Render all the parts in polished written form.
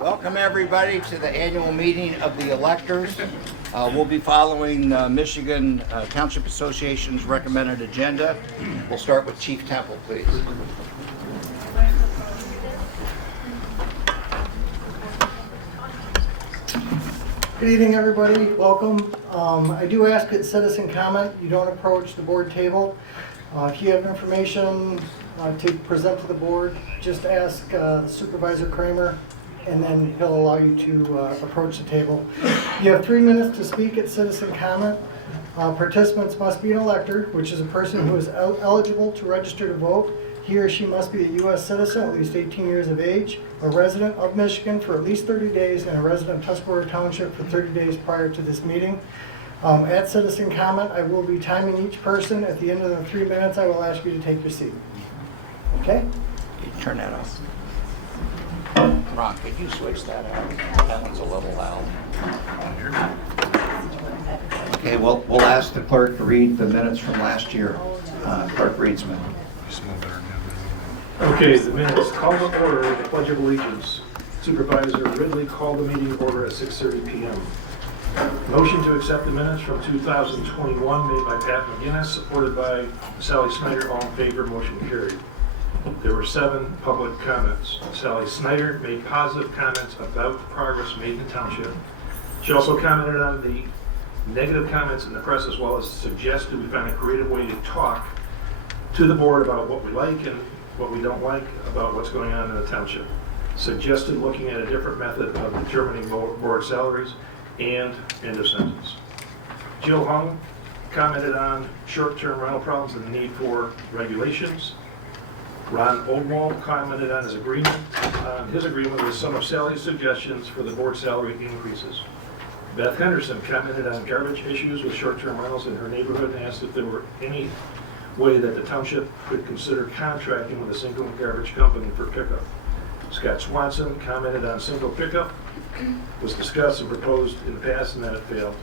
Welcome everybody to the annual meeting of the Electors. We'll be following Michigan Township Association's recommended agenda. We'll start with Chief Temple, please. Good evening, everybody. Welcome. I do ask that citizen comment. You don't approach the board table. If you have information to present to the board, just ask Supervisor Kramer, and then he'll allow you to approach the table. You have 3 minutes to speak at citizen comment. Participants must be an elector, which is a person who is eligible to register to vote. He or she must be a U.S. citizen, at least 18 years of age, a resident of Michigan for at least 30 days, and a resident of Tuscarora Township for 30 days prior to this meeting. At citizen comment, I will be timing each person. At the end of the 3 minutes, I will ask you to take your seat. Okay? Can you turn that off? Ron, could you switch that out? That one's a little loud. Okay, we'll ask the clerk to read the minutes from last year. Clerk reads them. Okay, the minutes. Call to order the Pledge of Allegiance. Supervisor Ridley called the meeting order at 6:30 p.m. Motion to accept the minutes from 2021 made by Pat McGinnis, supported by Sally Snyder. All in favor, motion carried. There were 7 public comments. Sally Snyder made positive comments about the progress made in the township. She also commented on the negative comments in the press, as well as suggested we find a creative way to talk to the board about what we like and what we don't like about what's going on in the township. Suggested looking at a different method of determining board salaries, and end of sentence. Jill Hung commented on short-term rental problems and the need for regulations. Ron Oldwald commented on his agreement with some of Sally's suggestions for the board salary increases. Beth Henderson commented on garbage issues with short-term rentals in her neighborhood and asked if there were any way that the township could consider contracting with a single garbage company for pickup. Scott Swanson commented on single pickup, was discussed and proposed in the past, and then it failed.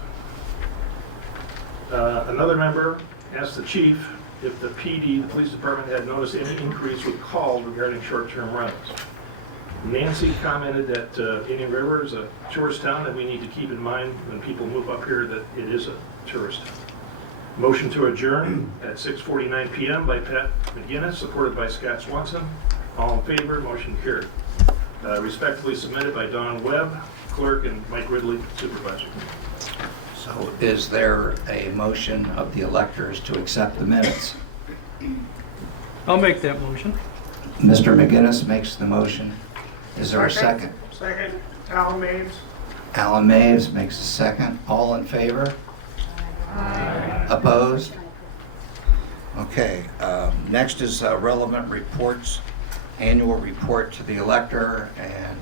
Another member asked the chief if the PD, the police department, had noticed any increase with calls regarding short-term rentals. Nancy commented that Indian River is a tourist town, and we need to keep in mind when people move up here that it is a tourist town. Motion to adjourn at 6:49 p.m. by Pat McGinnis, supported by Scott Swanson. All in favor, motion carried. Respectfully submitted by Don Webb, clerk, and Mike Ridley, supervisor. So is there a motion of the electors to accept the minutes? I'll make that motion. Mr. McGinnis makes the motion. Is there a second? Second, Alan Maves. Alan Maves makes a second. All in favor? Aye. Opposed? Okay, next is Relevant Reports, annual report to the elector, and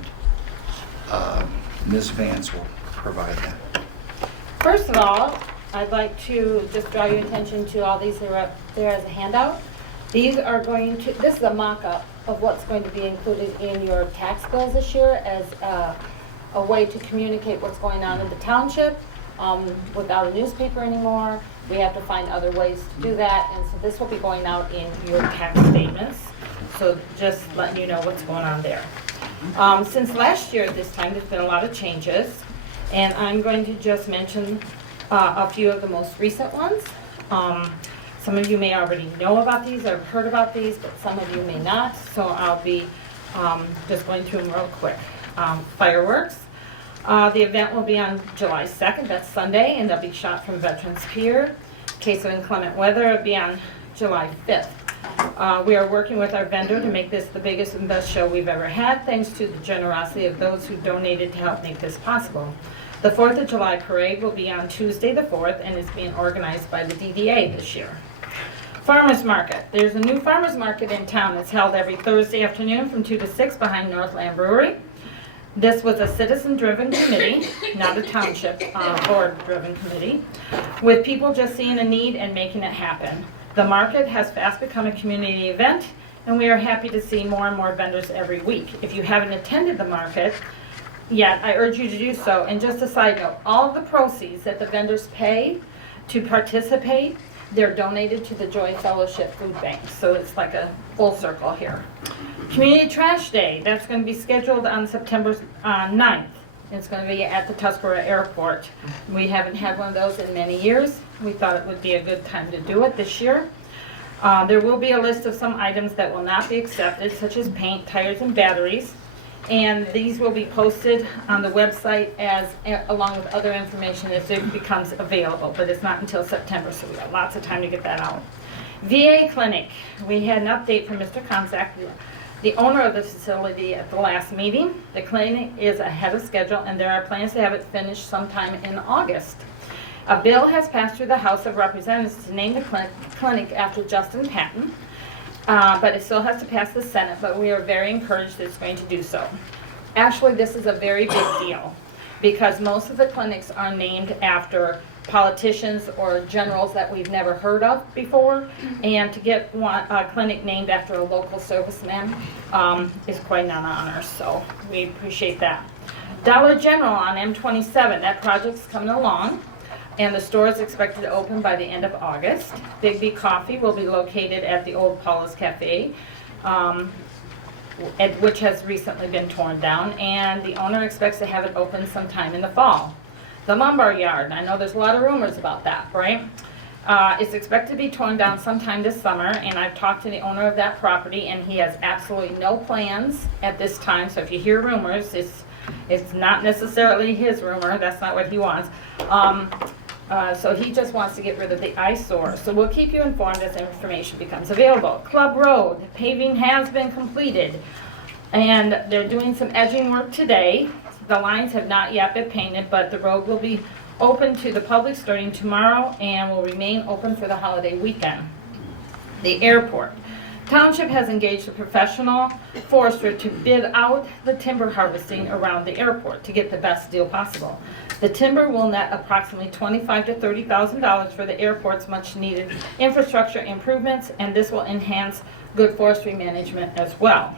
Ms. Vance will provide that. First of all, I'd like to just draw your attention to all these that are up there as a handout. These are going to, this is a mock-up of what's going to be included in your tax bills this year as a way to communicate what's going on in the township. Without a newspaper anymore, we have to find other ways to do that, and so this will be going out in your tax statements. So just letting you know what's going on there. Since last year at this time, there's been a lot of changes, and I'm going to just mention a few of the most recent ones. Some of you may already know about these or heard about these, but some of you may not, so I'll be just going through them real quick. Fireworks. The event will be on July 2nd, that's Sunday, and they'll be shot from Veterans Pier. In case of inclement weather, it'll be on July 5th. We are working with our vendor to make this the biggest and best show we've ever had, thanks to the generosity of those who donated to help make this possible. The 4th of July parade will be on Tuesday the 4th and is being organized by the DDA this year. Farmers Market. There's a new farmers market in town that's held every Thursday afternoon from 2 to 6 behind Northland Brewery. This was a citizen-driven committee, not a township board-driven committee, with people just seeing a need and making it happen. The market has fast become a community event, and we are happy to see more and more vendors every week. If you haven't attended the market yet, I urge you to do so. And just a side note, all of the proceeds that the vendors pay to participate, they're donated to the Joy Fellowship Food Bank. So it's like a full circle here. Community Trash Day, that's going to be scheduled on September 9th. It's going to be at the Tuscarora Airport. We haven't had one of those in many years. We thought it would be a good time to do it this year. There will be a list of some items that will not be accepted, such as paint, tires, and batteries. And these will be posted on the website along with other information as it becomes available. But it's not until September, so we have lots of time to get that out. VA Clinic, we had an update from Mr. Konzak, the owner of the facility, at the last meeting. The clinic is ahead of schedule, and there are plans to have it finished sometime in August. A bill has passed through the House of Representatives to name the clinic after Justin Patton, but it still has to pass the Senate, but we are very encouraged that it's going to do so. Actually, this is a very big deal, because most of the clinics are named after politicians or generals that we've never heard of before, and to get a clinic named after a local serviceman is quite an honor, so we appreciate that. Dollar General on M27, that project's coming along, and the store is expected to open by the end of August. Big B Coffee will be located at the old Paula's Cafe, which has recently been torn down, and the owner expects to have it open sometime in the fall. The lumber yard, I know there's a lot of rumors about that, right? It's expected to be torn down sometime this summer, and I've talked to the owner of that property, and he has absolutely no plans at this time. So if you hear rumors, it's not necessarily his rumor. That's not what he wants. So he just wants to get rid of the eyesore. So we'll keep you informed as information becomes available. Club Road, paving has been completed, and they're doing some edging work today. The lines have not yet been painted, but the road will be open to the public starting tomorrow and will remain open for the holiday weekend. The airport. Township has engaged a professional forester to bid out the timber harvesting around the airport to get the best deal possible. The timber will net approximately $25,000 to $30,000 for the airport's much needed infrastructure improvements, and this will enhance good forestry management as well.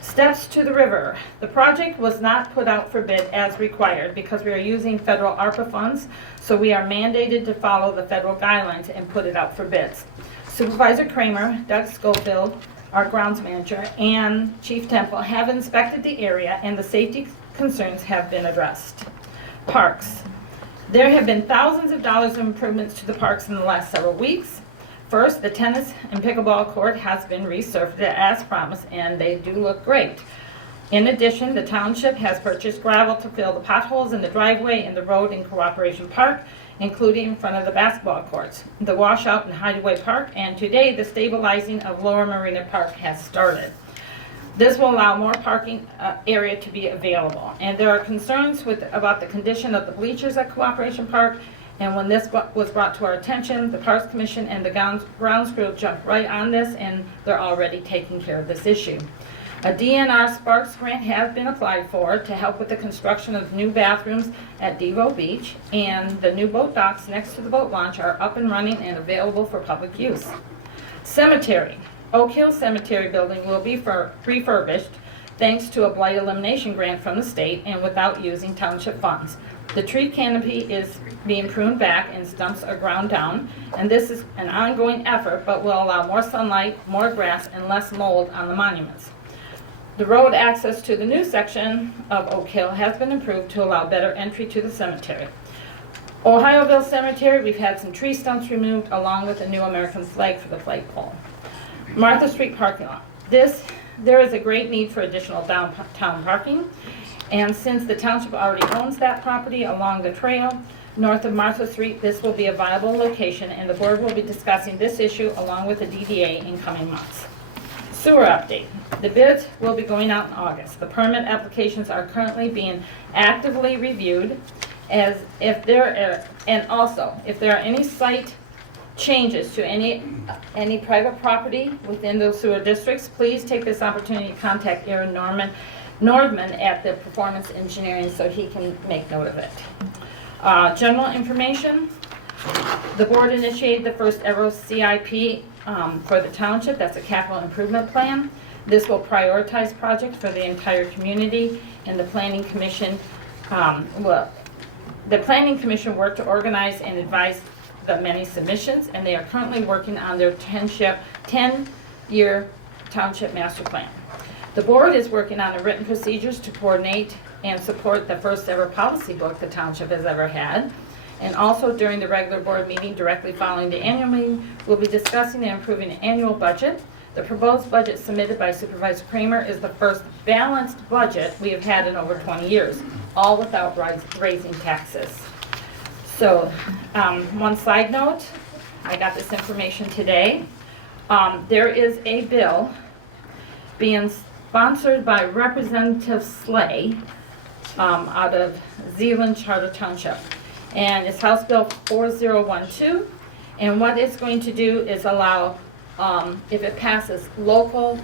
Steps to the river. The project was not put out for bid as required because we are using federal ARPA funds, so we are mandated to follow the federal guidelines and put it out for bids. Supervisor Kramer, Doug Schofield, our grounds manager, and Chief Temple have inspected the area, and the safety concerns have been addressed. Parks. There have been thousands of dollars of improvements to the parks in the last several weeks. First, the tennis and pickleball court has been resurfaced as promised, and they do look great. In addition, the township has purchased gravel to fill the potholes in the driveway in the road in Cooperation Park, including in front of the basketball courts, the washout in Hideaway Park, and today the stabilizing of Lower Marina Park has started. This will allow more parking area to be available. And there are concerns about the condition of the bleachers at Cooperation Park. And when this was brought to our attention, the Parks Commission and the grounds crew jumped right on this, and they're already taking care of this issue. A DNR Sparks grant has been applied for to help with the construction of new bathrooms at Devo Beach, and the new boat docks next to the boat launch are up and running and available for public use. Cemetery. Oak Hill Cemetery building will be refurbished thanks to a blight elimination grant from the state and without using township funds. The tree canopy is being pruned back and stumps are ground down, and this is an ongoing effort but will allow more sunlight, more grass, and less mold on the monuments. The road access to the new section of Oak Hill has been improved to allow better entry to the cemetery. Ohioville Cemetery, we've had some tree stumps removed along with a new American flag for the flagpole. Martha Street parking lot. There is a great need for additional downtown parking, and since the township already owns that property along the trail north of Martha Street, this will be a viable location, and the board will be discussing this issue along with the DDA in coming months. Sewer update. The bids will be going out in August. The permit applications are currently being actively reviewed, if there are any site changes to any private property within those sewer districts, please take this opportunity to contact Aaron Nordman at the Performance Engineering so he can make note of it. General information. The board initiated the first ever CIP for the township. That's a capital improvement plan. This will prioritize projects for the entire community, and the Planning Commission worked to organize and advise the many submissions, and they are currently working on their 10-year township master plan. The board is working on the written procedures to coordinate and support the first ever policy book the township has ever had. And also during the regular board meeting directly following the annual meeting, we'll be discussing and improving the annual budget. The proposed budget submitted by Supervisor Kramer is the first balanced budget we have had in over 20 years, all without raising taxes. So, one side note, I got this information today. There is a bill being sponsored by Representative Slay out of Tuscarora Township. And it's House Bill 4012. And what it's going to do is allow, if it passes, local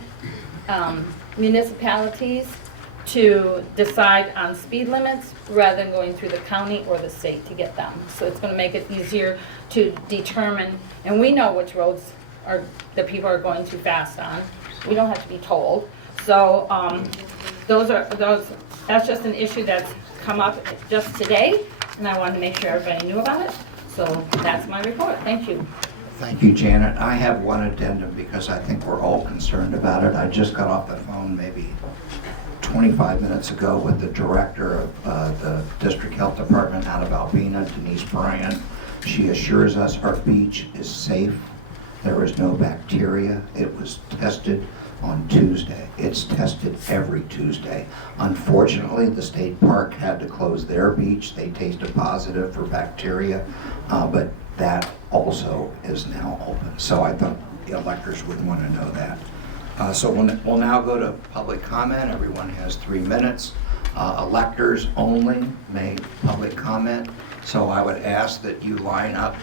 municipalities to decide on speed limits rather than going through the county or the state to get them. So it's going to make it easier to determine, and we know which roads the people are going too fast on. We don't have to be told. So that's just an issue that's come up just today, and I wanted to make sure everybody knew about it. So that's my report. Thank you. Thank you, Janet. I have one addendum because I think we're all concerned about it. I just got off the phone maybe 25 minutes ago with the director of the District Health Department out of Alpena, Denise Bryant. She assures us our beach is safe. There is no bacteria. It was tested on Tuesday. It's tested every Tuesday. Unfortunately, the state park had to close their beach. They tested positive for bacteria, but that also is now open. So I thought the electors would want to know that. So we'll now go to public comment. Everyone has 3 minutes. Electors only make public comment. So I would ask that you line up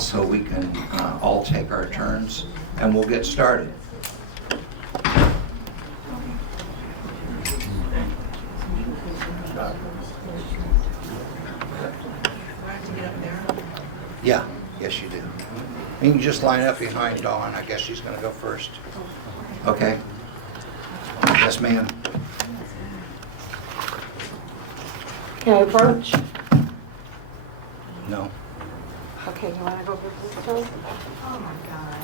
so we can all take our turns, and we'll get started. Yeah, yes you do. You can just line up behind Dawn. I guess she's going to go first. Okay? Yes, ma'am. Can I approach? No. Okay, you want to go with this one? Oh my God.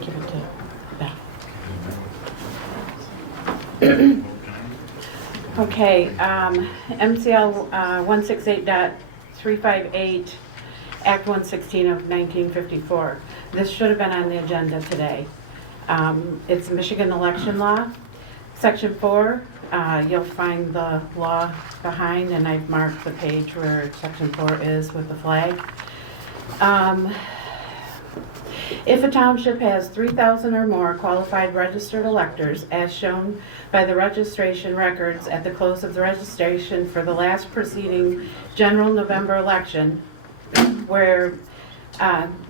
Give it to Beth. Okay, MCL 168.358, Act 116 of 1954. This should have been on the agenda today. It's Michigan election law. Section 4, you'll find the law behind, and I've marked the page where Section 4 is with the flag. If a township has 3,000 or more qualified registered electors, as shown by the registration records at the close of the registration for the last preceding general November election, where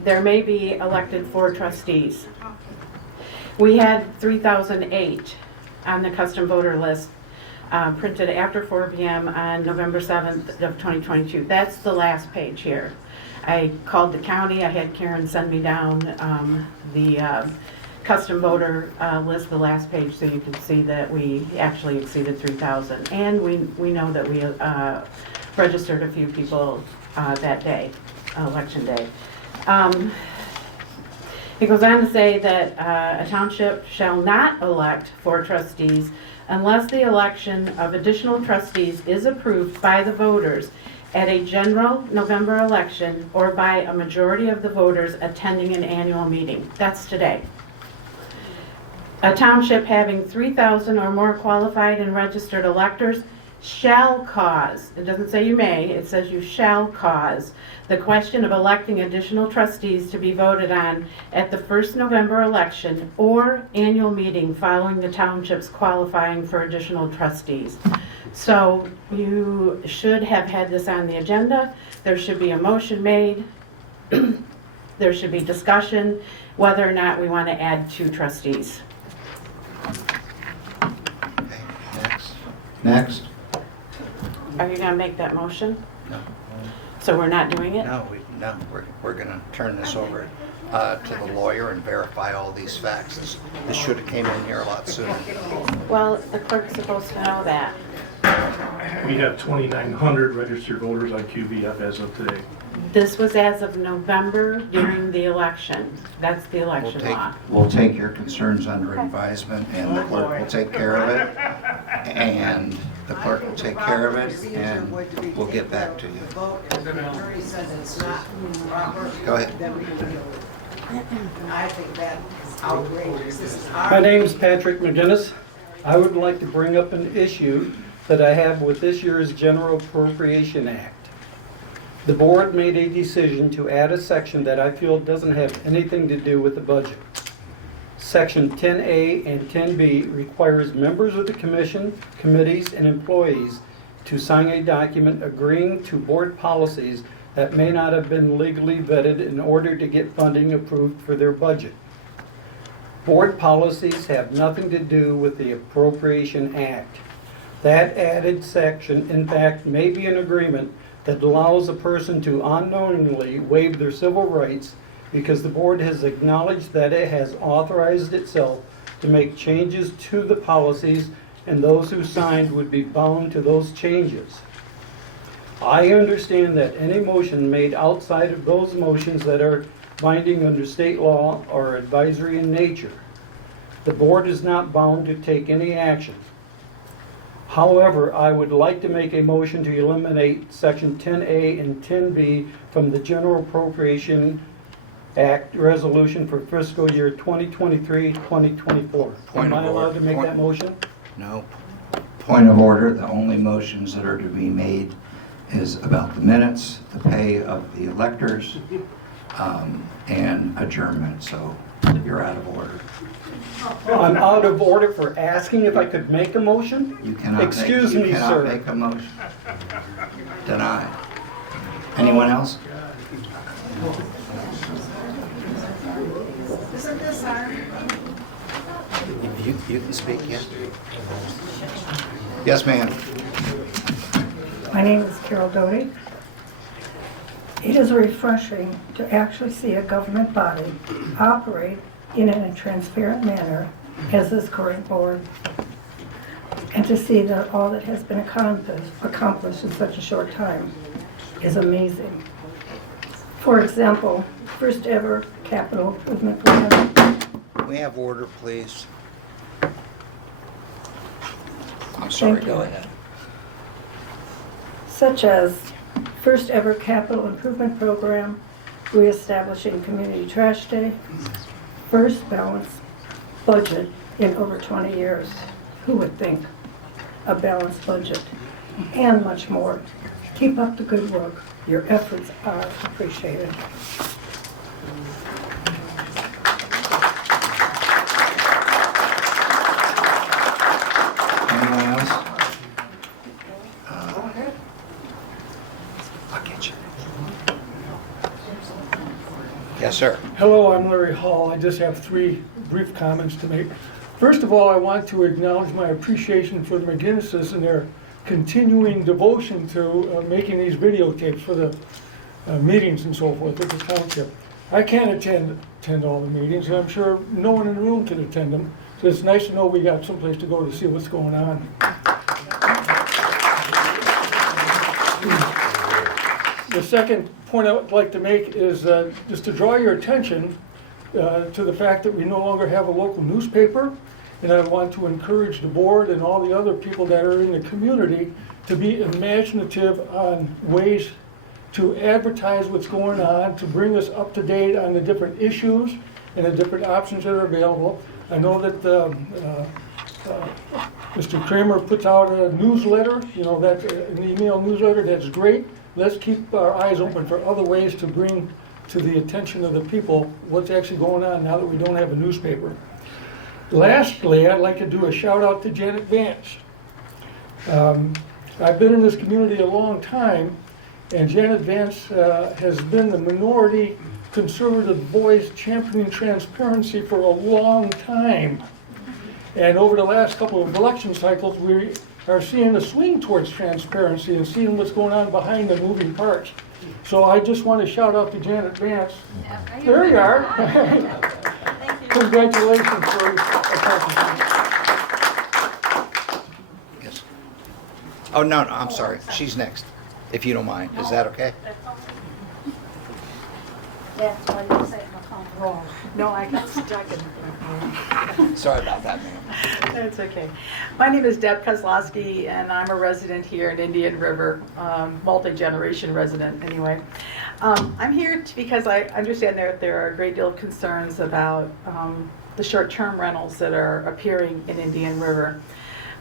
there may be elected 4 trustees. We had 3,008 on the custom voter list printed after 4 p.m. on November 7th of 2022. That's the last page here. I called the county. I had Karen send me down the custom voter list, the last page, so you can see that we actually exceeded 3,000. And we know that we registered a few people that day, election day. It goes on to say that a township shall not elect 4 trustees unless the election of additional trustees is approved by the voters at a general November election or by a majority of the voters attending an annual meeting. That's today. A township having 3,000 or more qualified and registered electors shall cause, it doesn't say you may, it says you shall cause, the question of electing additional trustees to be voted on at the first November election or annual meeting following the township's qualifying for additional trustees. So you should have had this on the agenda. There should be a motion made. There should be discussion whether or not we want to add 2 trustees. Okay, next. Are you going to make that motion? No. So we're not doing it? No, we're going to turn this over to the lawyer and verify all these facts. This should have came in here a lot sooner. Well, the clerk's supposed to know that. We have 2,900 registered voters on QVF as of today. This was as of November during the election. That's the election law. We'll take your concerns under advisement, and the clerk will take care of it. And the clerk will take care of it, and we'll get back to you. Go ahead. I think that is outrageous. This is My name is Patrick McGinnis. I would like to bring up an issue that I have with this year's General Appropriation Act. The board made a decision to add a section that I feel doesn't have anything to do with the budget. Section 10A and 10B requires members of the commission, committees, and employees to sign a document agreeing to board policies that may not have been legally vetted in order to get funding approved for their budget. Board policies have nothing to do with the Appropriation Act. That added section, in fact, may be an agreement that allows a person to unknowingly waive their civil rights because the board has acknowledged that it has authorized itself to make changes to the policies, and those who signed would be bound to those changes. I understand that any motion made outside of those motions that are binding under state law are advisory in nature. The board is not bound to take any action. However, I would like to make a motion to eliminate Section 10A and 10B from the General Appropriation Act resolution for fiscal year 2023-2024. Am I allowed to make that motion? No. Point of order, the only motions that are to be made is about the minutes, the pay of the electors, and adjournment, so you're out of order. I'm out of order for asking if I could make a motion? You cannot Excuse me, you cannot sir. make a motion. Denied. Anyone else? Isn't this our? You can speak, yes. Yes, ma'am. My name is Carol Doty. It is refreshing to actually see a government body operate in a transparent manner as this current board, and to see that all that has been accomplished in such a short time is amazing. For example, first ever capital improvement plan. Can we have order, please? I'm sorry, Thank you. go ahead. Such as first ever capital improvement program, reestablishing community trash day, first balanced budget in over 20 years. Who would think? A balanced budget, and much more. Keep up the good work. Your efforts are appreciated. Anyone else? I'll get you. Yes, sir. Hello, I'm Larry Hall. I just have 3 brief comments to make. First of all, I want to acknowledge my appreciation for the McGinnises and their continuing devotion to making these videotapes for the meetings and so forth at the township. I can't attend all the meetings, and I'm sure no one in the room can attend them, so it's nice to know we got someplace to go to see what's going on. The second point I would like to make is just to draw your attention to the fact that we no longer have a local newspaper, and I want to encourage the board and all the other people that are in the community to be imaginative on ways to advertise what's going on, to bring us up to date on the different issues and the different options that are available. I know that Mr. Kramer puts out a newsletter, that's an email newsletter, that's great. Let's keep our eyes open for other ways to bring to the attention of the people what's actually going on now that we don't have a newspaper. Lastly, I'd like to do a shout out to Janet Vance. I've been in this community a long time, and Janet Vance has been the minority conservative voice championing transparency for a long time. And over the last couple of election cycles, we are seeing a swing towards transparency and seeing what's going on behind the moving parts. So I just want to shout out to Janet Vance. There you are. Congratulations for your accomplishment. Yes. Oh, no, I'm sorry. She's next, if you don't mind. Is that okay? That's why you're saying the phone wrong. No, I got stuck in. Sorry about that, ma'am. That's okay. My name is Deb Kozlowski, and I'm a resident here in Indian River, multi-generation resident anyway. I'm here because I understand there are a great deal of concerns about the short-term rentals that are appearing in Indian River.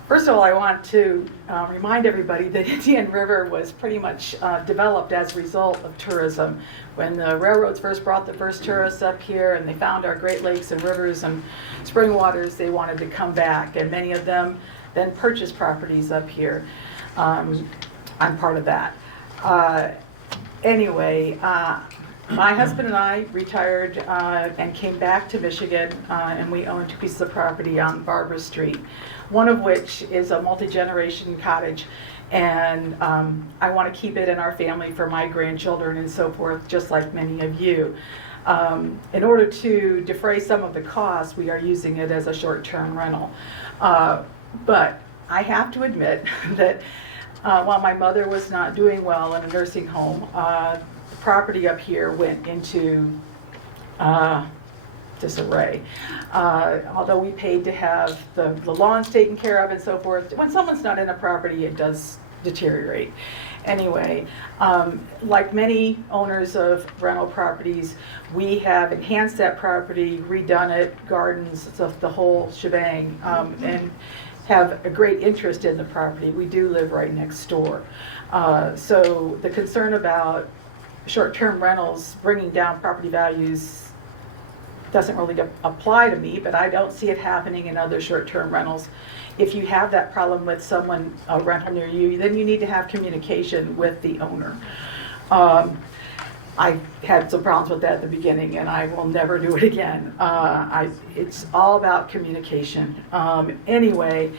First of all, I want to remind everybody that Indian River was pretty much developed as a result of tourism. When the railroads first brought the first tourists up here and they found our Great Lakes and rivers and spring waters, they wanted to come back, and many of them then purchased properties up here. I'm part of that. Anyway, my husband and I retired and came back to Michigan, and we own 2 pieces of property on Barbara Street, one of which is a multi-generation cottage, and I want to keep it in our family for my grandchildren and so forth, just like many of you. In order to defray some of the costs, we are using it as a short-term rental. But I have to admit that while my mother was not doing well in a nursing home, the property up here went into disarray. Although we paid to have the lawns taken care of and so forth, when someone's not in a property, it does deteriorate. Anyway, like many owners of rental properties, we have enhanced that property, redone it, gardens, the whole shebang, and have a great interest in the property. We do live right next door. So the concern about short-term rentals bringing down property values doesn't really apply to me, but I don't see it happening in other short-term rentals. If you have that problem with someone, a rental near you, then you need to have communication with the owner. I had some problems with that at the beginning, and I will never do it again. It's all about communication. Anyway,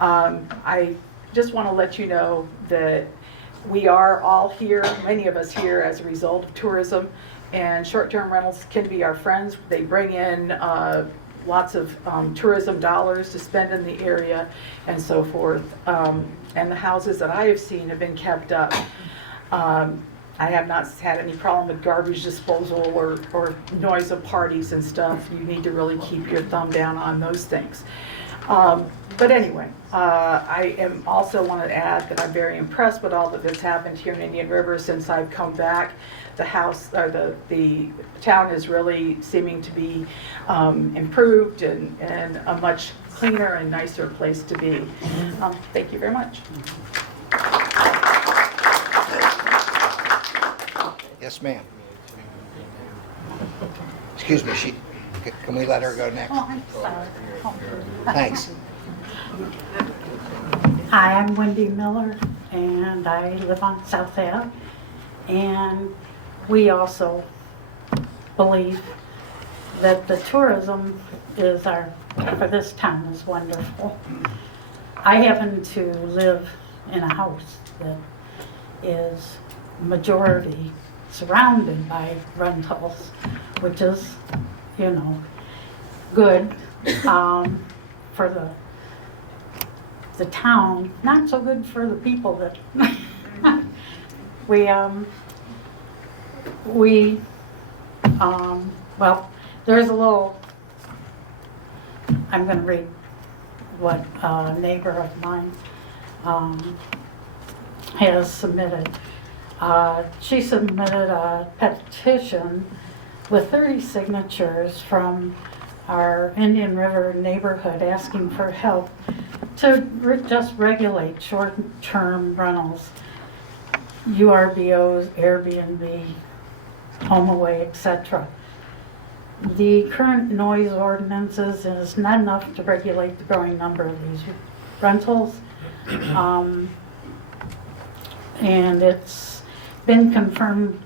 I just want to let you know that we are all here, many of us here, as a result of tourism, and short-term rentals can be our friends. They bring in lots of tourism dollars to spend in the area and so forth. And the houses that I have seen have been kept up. I have not had any problem with garbage disposal or noise of parties and stuff. You need to really keep your thumb down on those things. But anyway, I am also want to add that I'm very impressed with all that has happened here in Indian River since I've come back. The house, or the town is really seeming to be improved and a much cleaner and nicer place to be. Thank you very much. Yes, ma'am. Excuse me, can we let her go next? Oh, I'm sorry. Thanks. Hi, I'm Wendy Miller, and I live on South Ave. And we also believe that the tourism for this town is wonderful. I happen to live in a house that is majority surrounded by rentals, which is, good for the town, not so good for the people that well, there's a little, I'm going to read what a neighbor of mine has submitted. She submitted a petition with 30 signatures from our Indian River neighborhood asking for help to just regulate short-term rentals, URBOs, Airbnb, HomeAway, etc. The current noise ordinances is not enough to regulate the growing number of these rentals, and it's been confirmed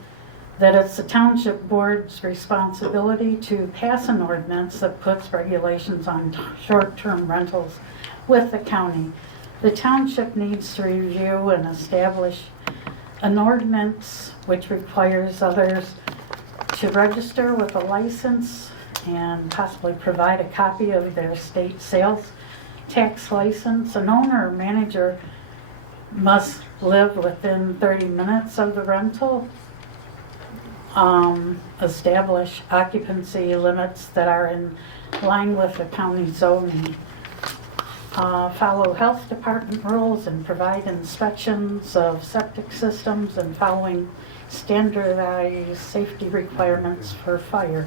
that it's the township board's responsibility to pass an ordinance that puts regulations on short-term rentals with the county. The township needs to review and establish an ordinance which requires others to register with a license and possibly provide a copy of their state sales tax license. An owner or manager must live within 30 minutes of the rental. Establish occupancy limits that are in line with the county zoning. Follow health department rules and provide inspections of septic systems and following standardized safety requirements for fire.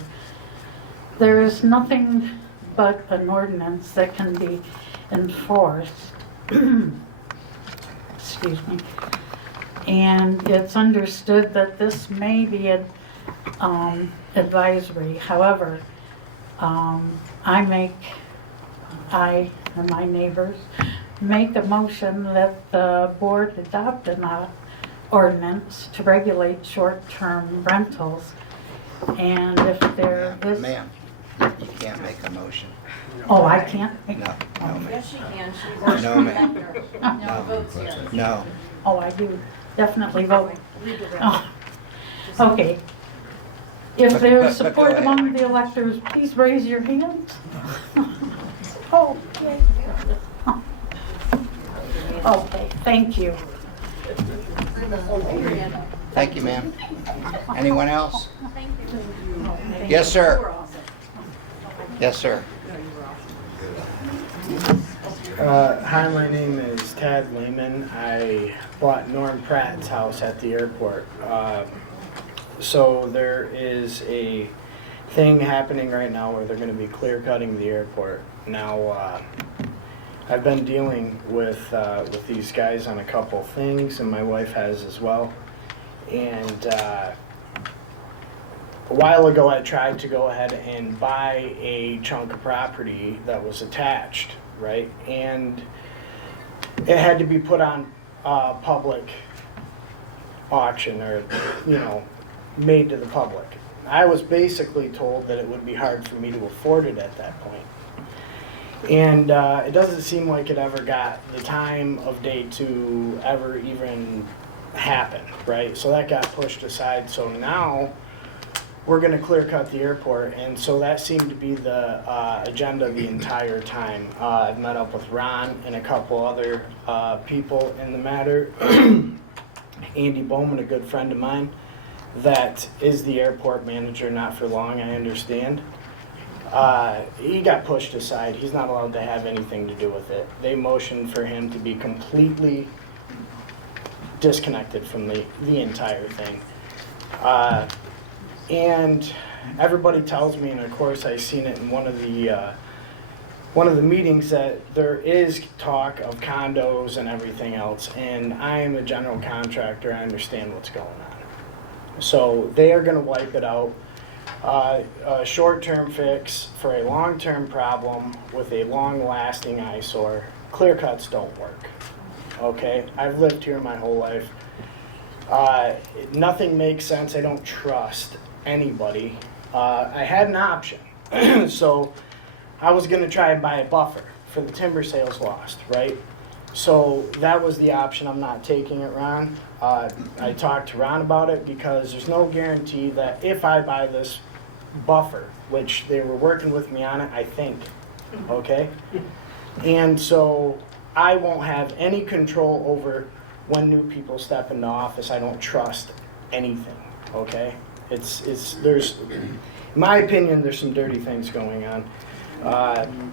There is nothing but an ordinance that can be enforced. Excuse me. And it's understood that this may be an advisory. However, I and my neighbors make a motion that the board adopt an ordinance to regulate short-term rentals. And if there is... Ma'am, you can't make a motion. Oh, I can't? No, ma'am. Yes, she can. She works No, for ma'am. Electors. No votes here. No. Oh, I do definitely vote. Read the rest. Oh, okay. If there's But go support ahead. among the electors, please raise your hands. Oh, yay. Okay, thank you. Thank you, ma'am. Anyone else? Yes, sir. Yes, sir. Hi, my name is Tad Lehman. I bought Norm Pratt's house at the airport. So there is a thing happening right now where they're going to be clear cutting the airport. Now, I've been dealing with these guys on a couple things, and my wife has as well. And a while ago, I tried to go ahead and buy a chunk of property that was attached, right? And it had to be put on public auction, or, you know, made to the public. I was basically told that it would be hard for me to afford it at that point. And it doesn't seem like it ever got the time of day to ever even happen, right? So that got pushed aside. So now we're going to clear cut the airport, and so that seemed to be the agenda the entire time. I've met up with Ron and a couple other people in the matter. Andy Bowman, a good friend of mine, that is the airport manager, not for long, I understand. He got pushed aside. He's not allowed to have anything to do with it. They motioned for him to be completely disconnected from the entire thing. And everybody tells me, and of course I've seen it in one of the meetings, that there is talk of condos and everything else. And I am a general contractor. I understand what's going on. So they are going to wipe it out. A short-term fix for a long-term problem with a long-lasting eyesore. Clear cuts don't work. Okay? I've lived here my whole life. Nothing makes sense. I don't trust anybody. I had an option. So I was going to try and buy a buffer for the timber sales lost, right? So that was the option. I'm not taking it, Ron. I talked to Ron about it because there's no guarantee that if I buy this buffer, which they were working with me on it, I think, okay? And so I won't have any control over when new people step into office. I don't trust anything, okay? There's, in my opinion, there's some dirty things going on.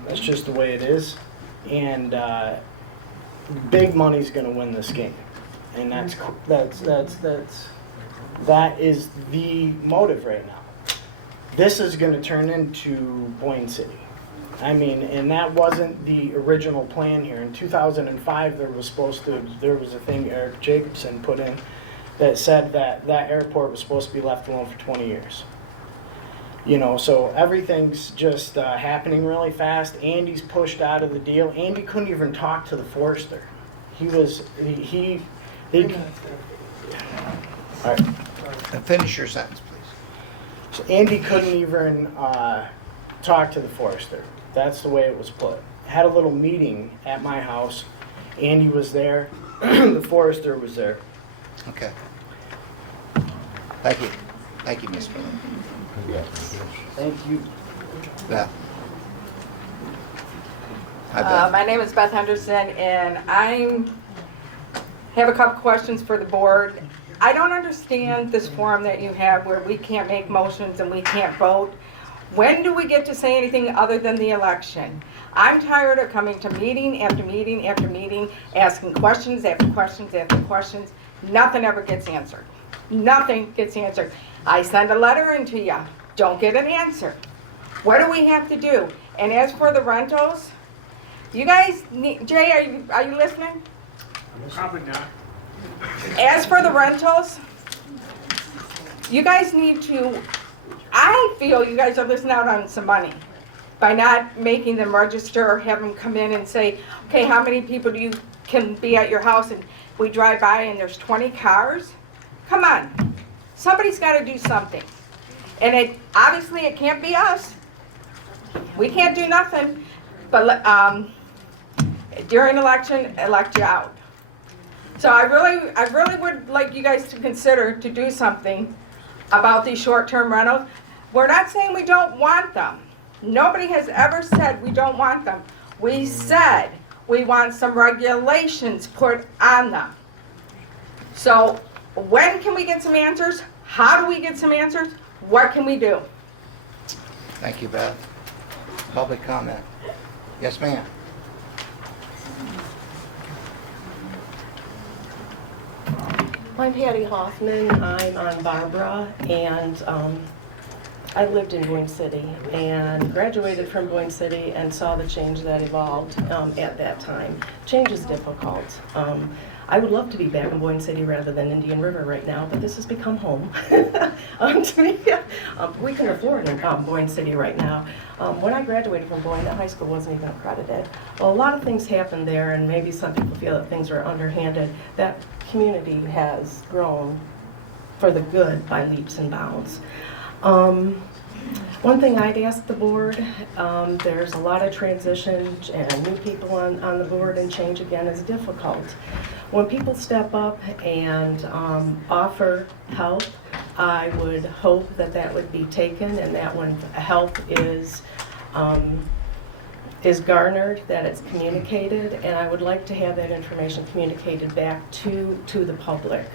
That's just the way it is. And big money's gonna win this game. And that is the motive right now. This is gonna turn into Boyne City. I mean, and that wasn't the original plan here. In 2005, there was a thing Eric Jacobson put in that said that airport was supposed to be left alone for 20 years. You know, so everything's just happening really fast. Andy's pushed out of the deal. Andy couldn't even talk to the forester. All right. Finish your sentence, please. So Andy couldn't even talk to the forester. That's the way it was put. Had a little meeting at my house. Andy was there. The forester was there. Okay. Thank you. Thank you, Ms. Miller. Thank you. Beth. Hi, Beth. My name is Beth Henderson, and I'm have a couple questions for the board. I don't understand this forum that you have where we can't make motions and we can't vote. When do we get to say anything other than the election? I'm tired of coming to meeting after meeting after meeting, asking questions after questions after questions. Nothing ever gets answered. Nothing gets answered. I send a letter in to you, don't get an answer. What do we have to do? And as for the rentals, you guys, Jay, are you listening? Probably not. As for the rentals, you guys need to, I feel you guys are missing out on some money by not making them register or have them come in and say, okay, how many people can be at your house, and we drive by and there's 20 cars? Come on, somebody's got to do something. And obviously it can't be us. We can't do nothing, but during election, elect you out. So I really would like you guys to consider to do something about these short-term rentals. We're not saying we don't want them. Nobody has ever said we don't want them. We said we want some regulations put on them. So when can we get some answers? How do we get some answers? What can we do? Thank you, Beth. Public comment. Yes, ma'am. I'm Patty Hoffman. I'm on Barbara, and I lived in Boyne City and graduated from Boyne City and saw the change that evolved at that time. Change is difficult. I would love to be back in Boyne City rather than Indian River right now, but this has become home to me. We can afford Boyne City right now. When I graduated from Boyne, the high school wasn't even accredited. Well, a lot of things happened there, and maybe some people feel that things are underhanded. That community has grown for the good by leaps and bounds. One thing I'd ask the board, there's a lot of transition and new people on the board, and change again is difficult. When people step up and offer help, I would hope that that would be taken, and that when help is garnered, that it's communicated, and I would like to have that information communicated back to the public,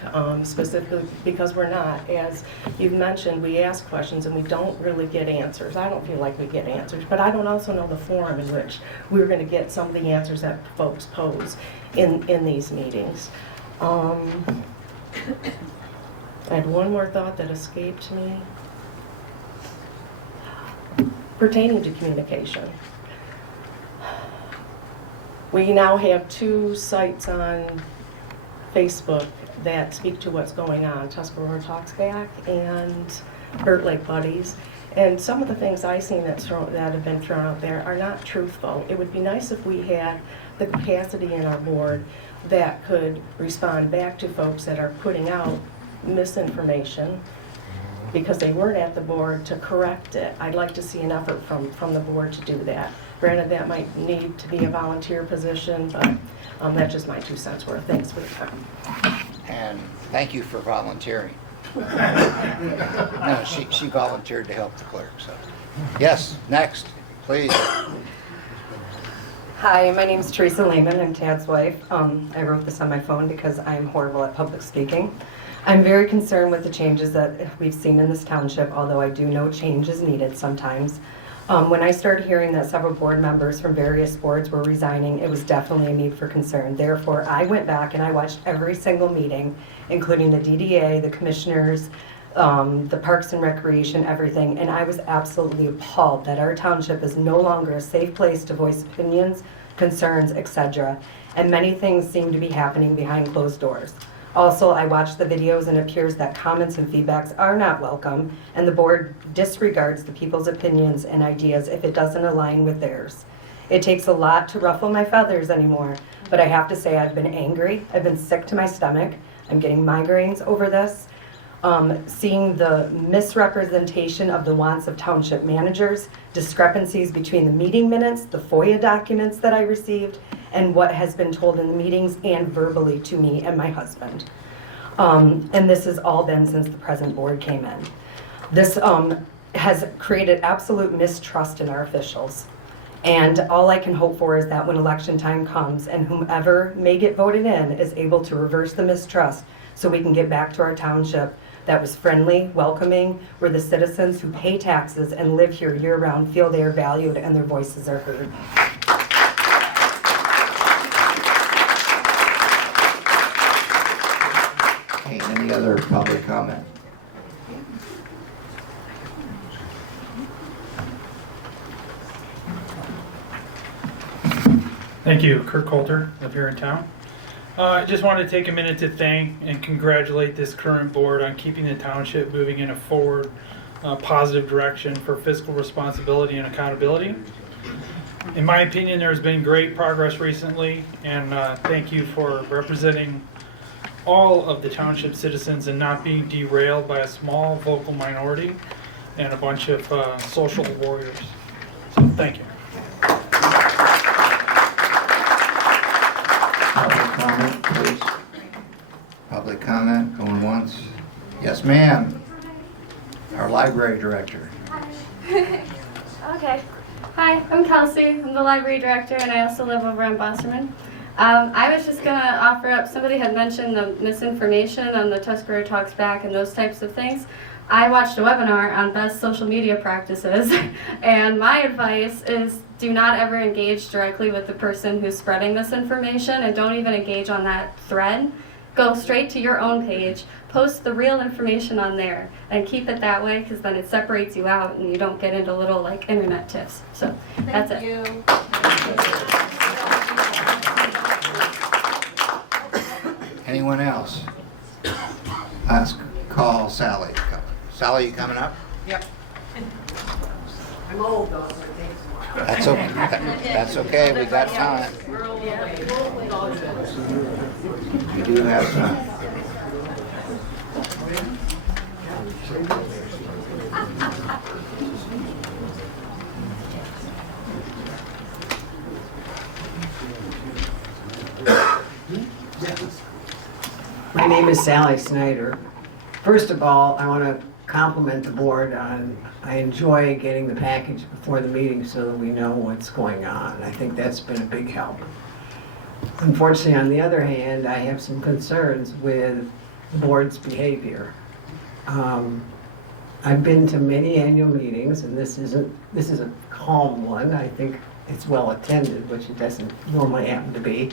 specifically because we're not, as you've mentioned, we ask questions and we don't really get answers. I don't feel like we get answers, but I don't also know the forum in which we're going to get some of the answers that folks pose in these meetings. I had one more thought that escaped me pertaining to communication. We now have 2 sites on Facebook that speak to what's going on, Tuscarora Talks Back and Burt Lake Buddies. And some of the things I've seen that have been thrown out there are not truthful. It would be nice if we had the capacity in our board that could respond back to folks that are putting out misinformation because they weren't at the board to correct it. I'd like to see an effort from the board to do that. Granted, that might need to be a volunteer position, but that's just my 2 cents worth. Thanks for the time. And thank you for volunteering. No, she volunteered to help the clerk, so. Yes, next, please. Hi, my name is Teresa Lehman. I'm Tad's wife. I wrote this on my phone because I'm horrible at public speaking. I'm very concerned with the changes that we've seen in this township, although I do know change is needed sometimes. When I started hearing that several board members from various boards were resigning, it was definitely a need for concern. Therefore, I went back and I watched every single meeting, including the DDA, the commissioners, the Parks and Recreation, everything, and I was absolutely appalled that our township is no longer a safe place to voice opinions, concerns, etc. And many things seem to be happening behind closed doors. Also, I watched the videos and it appears that comments and feedbacks are not welcome, and the board disregards the people's opinions and ideas if it doesn't align with theirs. It takes a lot to ruffle my feathers anymore, but I have to say I've been angry, I've been sick to my stomach, I'm getting migraines over this. Seeing the misrepresentation of the wants of township managers, discrepancies between the meeting minutes, the FOIA documents that I received, and what has been told in the meetings and verbally to me and my husband. And this has all been since the present board came in. This has created absolute mistrust in our officials. And all I can hope for is that when election time comes and whomever may get voted in is able to reverse the mistrust so we can get back to our township that was friendly, welcoming, where the citizens who pay taxes and live here year-round feel they are valued and their voices are heard. Okay, any other public comment? Thank you, Kirk Coulter, live here in town. I just wanted to take a minute to thank and congratulate this current board on keeping the township moving in a forward, positive direction for fiscal responsibility and accountability. In my opinion, there's been great progress recently, and thank you for representing all of the township citizens and not being derailed by a small vocal minority and a bunch of social warriors. So thank you. Public comment, please. Public comment, going once. Yes, ma'am. Our library director. Okay. Hi, I'm Kelsey. I'm the library director, and I also live over on Bosserman. I was just going to offer up, somebody had mentioned the misinformation on the Tuscarora Talks Back and those types of things. I watched a webinar on best social media practices, and my advice is do not ever engage directly with the person who's spreading misinformation, and don't even engage on that thread. Go straight to your own page, post the real information on there, and keep it that way, because then it separates you out and you don't get into little like internet tips. So that's it. Anyone else? Call Sally. Sally, you coming up? Yep. I'm old though, so it takes a while. That's okay. That's okay. We got time. We do have time. My name is Sally Snyder. First of all, I want to compliment the board on, I enjoy getting the package before the meeting so that we know what's going on. I think that's been a big help. Unfortunately, on the other hand, I have some concerns with the board's behavior. I've been to many annual meetings, and this is a calm one. I think it's well attended, which it doesn't normally happen to be.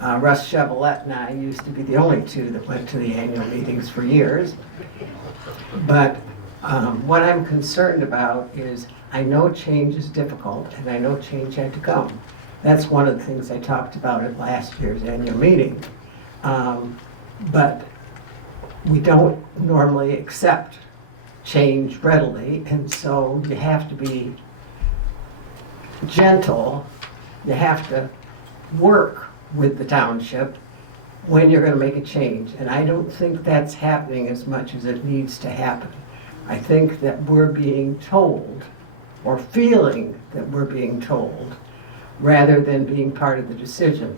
Russ Chevrolet and I used to be the only two that went to the annual meetings for years. But what I'm concerned about is I know change is difficult, and I know change had to come. That's one of the things I talked about at last year's annual meeting. But we don't normally accept change readily, and so you have to be gentle. You have to work with the township when you're going to make a change. And I don't think that's happening as much as it needs to happen. I think that we're being told, or feeling that we're being told, rather than being part of the decision.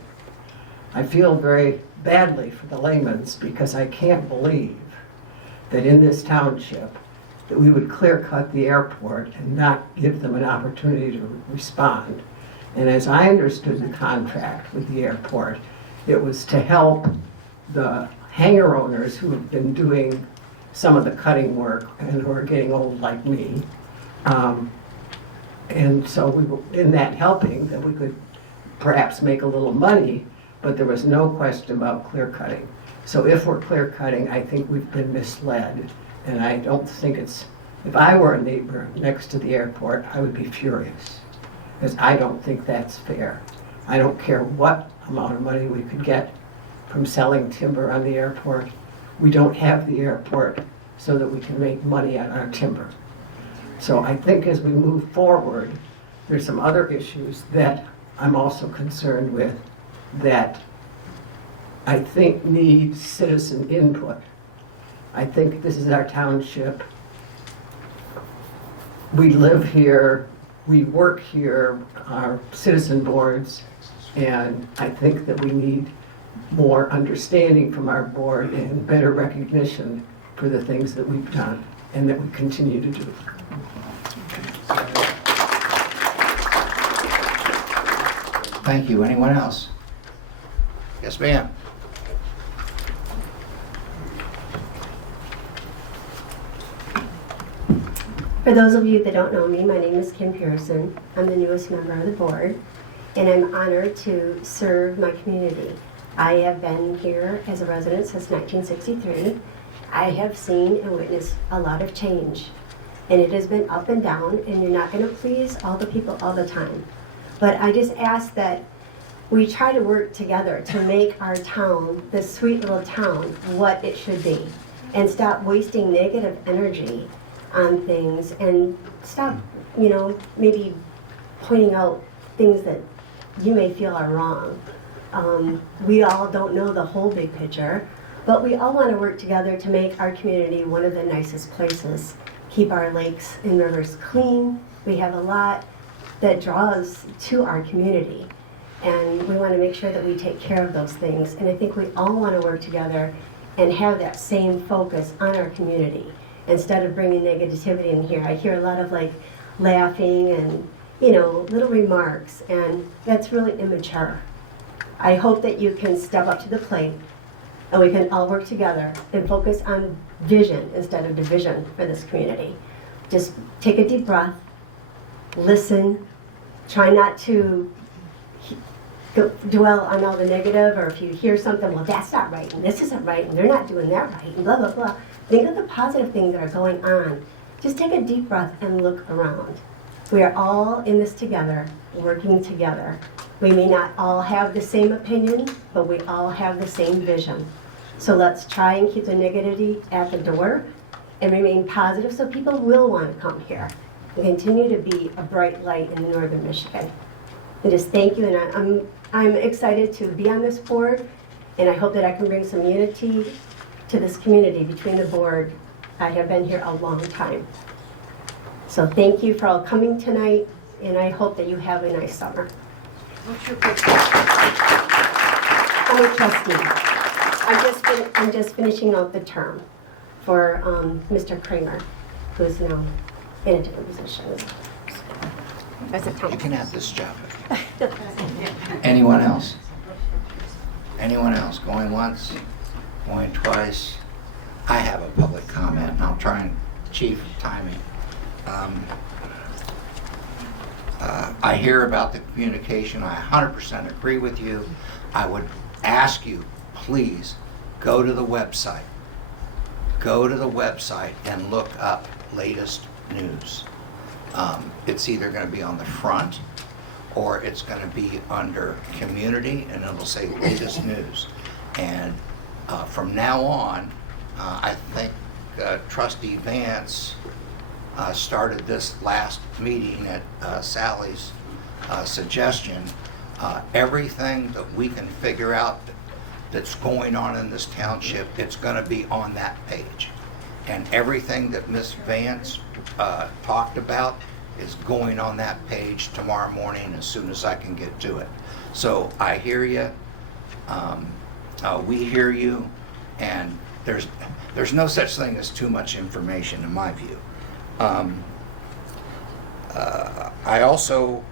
I feel very badly for the Laymans because I can't believe that in this township that we would clear cut the airport and not give them an opportunity to respond. And as I understood the contract with the airport, it was to help the hangar owners who have been doing some of the cutting work and who are getting old like me. And so we were in that helping that we could perhaps make a little money, but there was no question about clear cutting. So if we're clear cutting, I think we've been misled. And I don't think it's, if I were a neighbor next to the airport, I would be furious. Because I don't think that's fair. I don't care what amount of money we could get from selling timber on the airport. We don't have the airport so that we can make money on our timber. So I think as we move forward, there's some other issues that I'm also concerned with that I think need citizen input. I think this is our township. We live here, we work here, our citizen boards, and I think that we need more understanding from our board and better recognition for the things that we've done and that we continue to do. Thank you. Anyone else? Yes, ma'am. For those of you that don't know me, my name is Kim Pearson. I'm the newest member of the board, and I'm honored to serve my community. I have been here as a resident since 1963. I have seen and witnessed a lot of change, and it has been up and down, and you're not going to please all the people all the time. But I just ask that we try to work together to make our town, this sweet little town, what it should be, and stop wasting negative energy on things, and stop, maybe pointing out things that you may feel are wrong. We all don't know the whole big picture, but we all want to work together to make our community one of the nicest places. Keep our lakes and rivers clean. We have a lot that draws to our community, and we want to make sure that we take care of those things. And I think we all want to work together and have that same focus on our community instead of bringing negativity in here. I hear a lot of laughing and little remarks, and that's really immature. I hope that you can step up to the plate and we can all work together and focus on vision instead of division for this community. Just take a deep breath, listen, try not to dwell on all the negative, or if you hear something, well, that's not right, and this isn't right, and they're not doing that right, and blah, blah, blah. Think of the positive things that are going on. Just take a deep breath and look around. We are all in this together, working together. We may not all have the same opinion, but we all have the same vision. So let's try and keep the negativity at the door and remain positive so people will want to come here and continue to be a bright light in northern Michigan. And just thank you, and I'm excited to be on this board, and I hope that I can bring some unity to this community between the board. I have been here a long time. So thank you for all coming tonight, and I hope that you have a nice summer. What's your picture? I'm a trustee. I'm just finishing out the term for Mr. Kramer, who is now in a different position as a town. You can have this job. Anyone else? Anyone else? Going once? Going twice? I have a public comment, and I'll try and chief timing. I hear about the communication. I 100% agree with you. I would ask you, please, go to the website. Go to the website and look up latest news. It's either going to be on the front or it's going to be under community, and it'll say latest news. And from now on, I think Trustee Vance started this last meeting at Sally's suggestion. Everything that we can figure out that's going on in this township, it's going to be on that page. And everything that Ms. Vance talked about is going on that page tomorrow morning as soon as I can get to it. So I hear you. We hear you. And there's no such thing as too much information in my view. I also,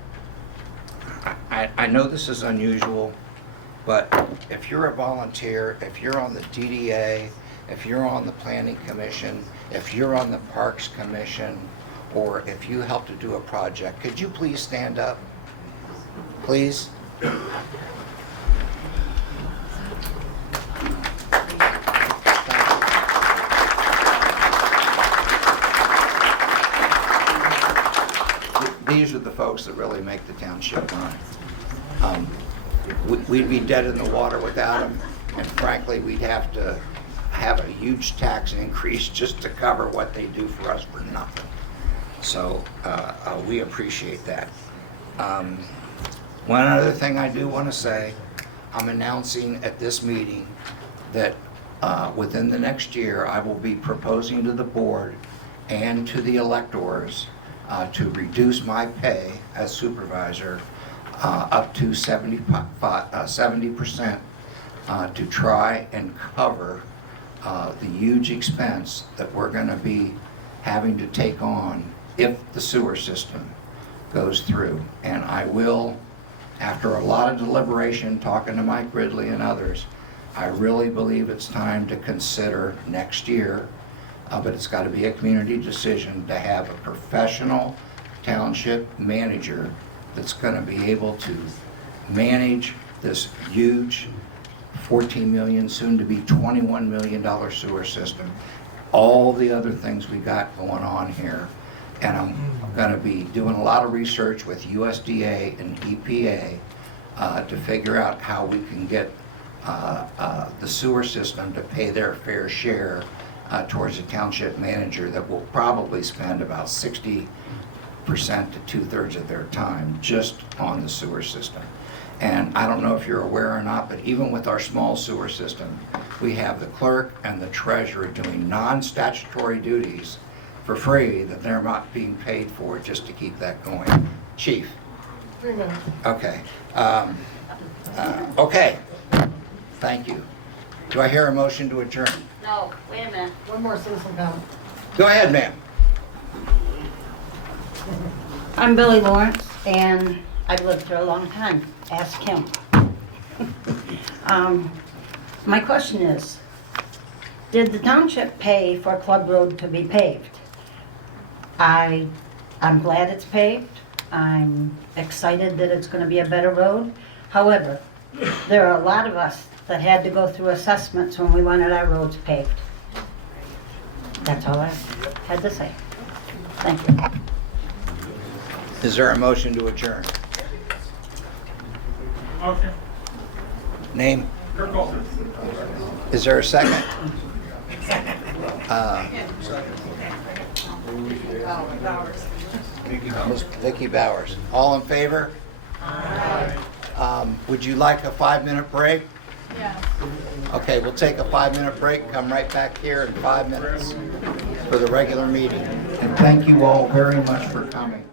I know this is unusual, but if you're a volunteer, if you're on the DDA, if you're on the Planning Commission, if you're on the Parks Commission, or if you help to do a project, could you please stand up? Please? These are the folks that really make the township run. We'd be dead in the water without them, and frankly, we'd have to have a huge tax increase just to cover what they do for us for nothing. So we appreciate that. One other thing I do want to say, I'm announcing at this meeting that within the next year, I will be proposing to the board and to the electors to reduce my pay as supervisor up to 70% to try and cover the huge expense that we're going to be having to take on if the sewer system goes through. And I will after a lot of deliberation, talking to Mike Ridley and others, I really believe it's time to consider next year, but it's got to be a community decision, to have a professional township manager that's going to be able to manage this huge $14 million, soon to be $21 million sewer system. All the other things we got going on here. And I'm going to be doing a lot of research with USDA and EPA to figure out how we can get the sewer system to pay their fair share towards a township manager that will probably spend about 60% to 2/3 of their time just on the sewer system. And I don't know if you're aware or not, but even with our small sewer system, we have the clerk and the treasurer doing non-statutory duties for free that they're not being paid for just to keep that going. Chief? 3 minutes. Okay. Okay. Thank you. Do I hear a motion to adjourn? No, wait a minute. One more citizen comment. Go ahead, ma'am. I'm Billy Lawrence, and I've lived here a long time. Ask him. My question is, did the township pay for Club Road to be paved? I'm glad it's paved. I'm excited that it's going to be a better road. However, there are a lot of us that had to go through assessments when we wanted our roads paved. That's all I had to say. Thank you. Is there a motion to adjourn? Okay. Name? Kirk Coulter. Is there a second? Ms. Vicki Bowers. All in favor? Aye. Would you like a 5-minute break? Yes. Okay, we'll take a 5-minute break, come right back here in 5 minutes for the regular meeting. And thank you all very much for coming.